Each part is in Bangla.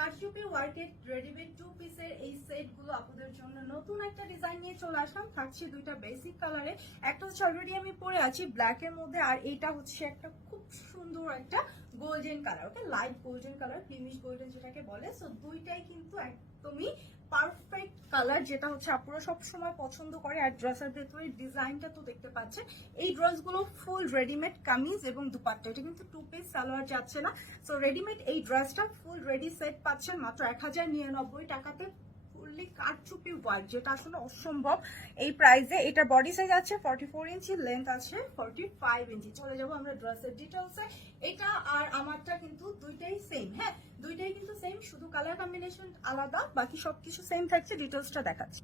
কারচুপি ওয়ার্কের রেডিমেড টু পিসের এই সেটগুলো আপনাদের জন্য নতুন একটা ডিজাইন নিয়ে চলে আসলাম। থাকছে দুইটা বেসিক কালারে, একটা হচ্ছে অলরেডি আমি পরে আছি ব্ল্যাক এর মধ্যে, আর এইটা হচ্ছে একটা খুব সুন্দর একটা golden colour, okay light golden colour, finish golden যেটাকে বলে। সো দুইটাই কিন্তু একদমই পারফেক্ট কালার, যেটা হচ্ছে আপনারা সব সময় পছন্দ করে। আর ড্রেসের ভেতরে ডিজাইনটা তো দেখতে পাচ্ছেন। এই ড্রেসগুলো ফুল রেডিমেড কামিজ এবং দুপাট্টা, এটা কিন্তু টু পিস সালোয়ার যাচ্ছে না। সো রেডিমেড এই ড্রেসটা ফুল রেডি সেট পাচ্ছেন মাত্র 1099 টাকাতে, ফুললি কারচুপি ওয়ার্ক, যেটা আসলে অসম্ভব এই প্রাইসে। এটা বডি সাইজ আছে 44 ইঞ্চি, লেন্থ আছে 45 ইঞ্চি। চলে যাবো আমরা ড্রেসের ডিটেলসে। এটা আর আমারটা কিন্তু দুইটাই সেম, হ্যাঁ দুইটাই কিন্তু সেম, শুধু কালার কম্বিনেশন আলাদা, বাকি সবকিছু সেম থাকছে। ডিটেলসটা দেখাচ্ছি।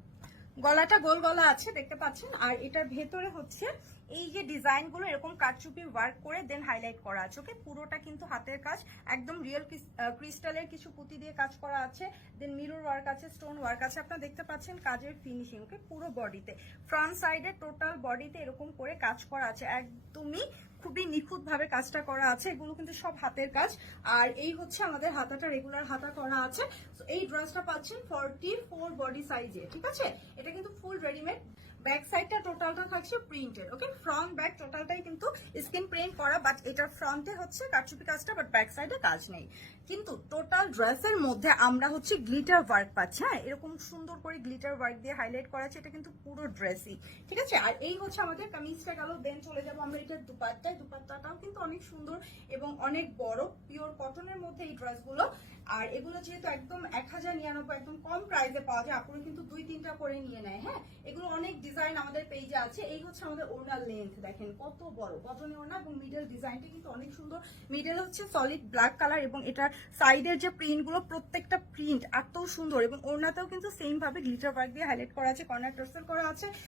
গলাটা গোল গলা আছে দেখতে পাচ্ছেন, আর এটার ভেতরে হচ্ছে এই যে ডিজাইনগুলো এরকম কারচুপি ওয়ার্ক করে দেন হাইলাইট করা আছে, ওকে পুরোটা কিন্তু হাতের কাজ, একদম রিয়েল ক্রিস্টালের কিছু পুঁতি দিয়ে কাজ করা আছে, দেন মিরর ওয়ার্ক আছে, স্টোন ওয়ার্ক আছে। আপনারা দেখতে পাচ্ছেন কাজের ফিনিশিং, ওকে পুরো বডিতে, ফ্রন্ট সাইডে টোটাল বডিতে এরকম করে কাজ করা আছে, একদমই খুবই নিখুঁত ভাবে কাজটা করা আছে। এগুলো কিন্তু সব হাতের কাজ। আর এই হচ্ছে আমাদের হাতাটা, রেগুলার হাতা করা আছে। এই ড্রেসটা পাচ্ছেন 44 বডি সাইজে, ঠিক আছে। এটা কিন্তু ফুল রেডিমেড। ব্যাক সাইডটা টোটালটা থাকছে প্রিন্টেড, ওকে ফ্রন্ট ব্যাক টোটালটাই কিন্তু স্ক্রিন প্রিন্ট করা, বাট এটার ফ্রন্টে হচ্ছে কারচুপি কাজটা, বাট ব্যাক সাইডে কাজ নেই। কিন্তু টোটাল ড্রেসের মধ্যে আমরা হচ্ছে গ্লিটার ওয়ার্ক পাচ্ছি, হ্যাঁ এরকম সুন্দর করে গ্লিটার ওয়ার্ক দিয়ে হাইলাইট করা আছে। এটা কিন্তু পুরো ড্রেসই, ঠিক আছে। আর এই হচ্ছে আমাদের কামিজটা গেল, দেন চলে যাবো আমরা এটার দুপাট্টায়। দুপাট্টাটাও কিন্তু অনেক সুন্দর এবং অনেক বড়, পিওর কটনের মধ্যে এই ড্রেসগুলো। আর এগুলো যেহেতু একদম 1099, একদম কম প্রাইসে পাওয়া যায়, আপনারা কিন্তু 2-3টা করে নিয়ে নেয়, হ্যাঁ এগুলো অনেক ডিজাইন আমাদের পেজে আছে। এই হচ্ছে আমাদের ওড়নার লেন্থ, দেখেন কত বড় কটনের ওড়না, এবং মিডল ডিজাইনটা কিন্তু অনেক সুন্দর। মিডল হচ্ছে সলিড ব্ল্যাক কালার, এবং এটার সাইডের যে প্রিন্ট গুলো প্রত্যেকটা প্রিন্ট এত সুন্দর, এবং ওড়নাতেও কিন্তু সেম ভাবে গ্লিটার ওয়ার্ক দিয়ে হাইলাইট করা আছে, কর্নার টার্সেল করা আছে।